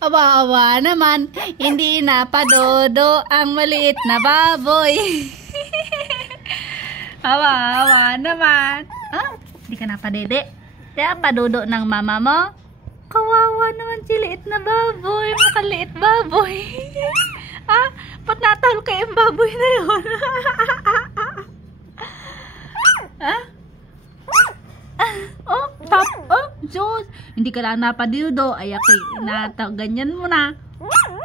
Awa-awa naman, hindi napadodo ang maliit na baboy. Awa-awa naman. Ah, hindi ka napadede. Kaya padodo ng mama mo. Kawawa naman si liit na baboy. Makaliit baboy. Ah, ba't natalo kayo yung baboy na yun? Ah? Oh, tap. Oh, Diyos. Hindi ka lang napadudo. Ay, ako ganyan mo na.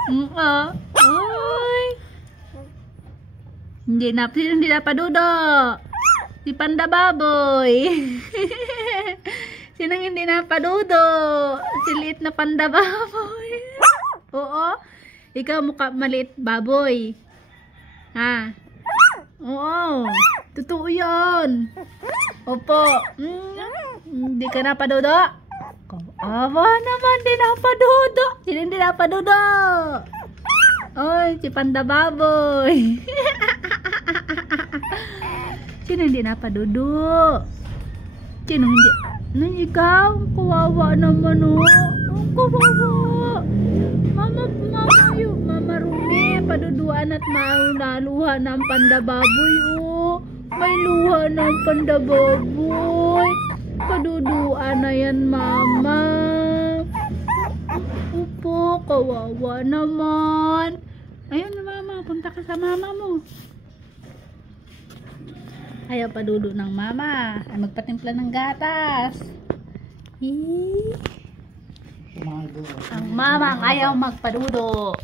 Uy. Hindi napadudo. Si Panda Baboy. Sinang hindi napadudo? Si liit na Panda Baboy. Oo. Ikaw mukha maliit baboy. Ha? Oo. Totoo yan. Opo. Hindi ka napadudo? Kawawa naman, di napadudo. Sino hindi napadudo? Oy, si Panda Baboy. Sino hindi napadudo? Sino hindi? Nung ikaw? Kawawa naman oh. Kawawa. Mama Rumi, paduduan at naluha ng Panda Baboy oh. May luha ng Panda Baboy. Paduduan na yan, mama. Upo, kawawa naman. Ayun na mama, punta ka sa mama mo. Ayaw padudo ng mama. Ay magpatimpla ng gatas. Ang mama ayaw magpadudo.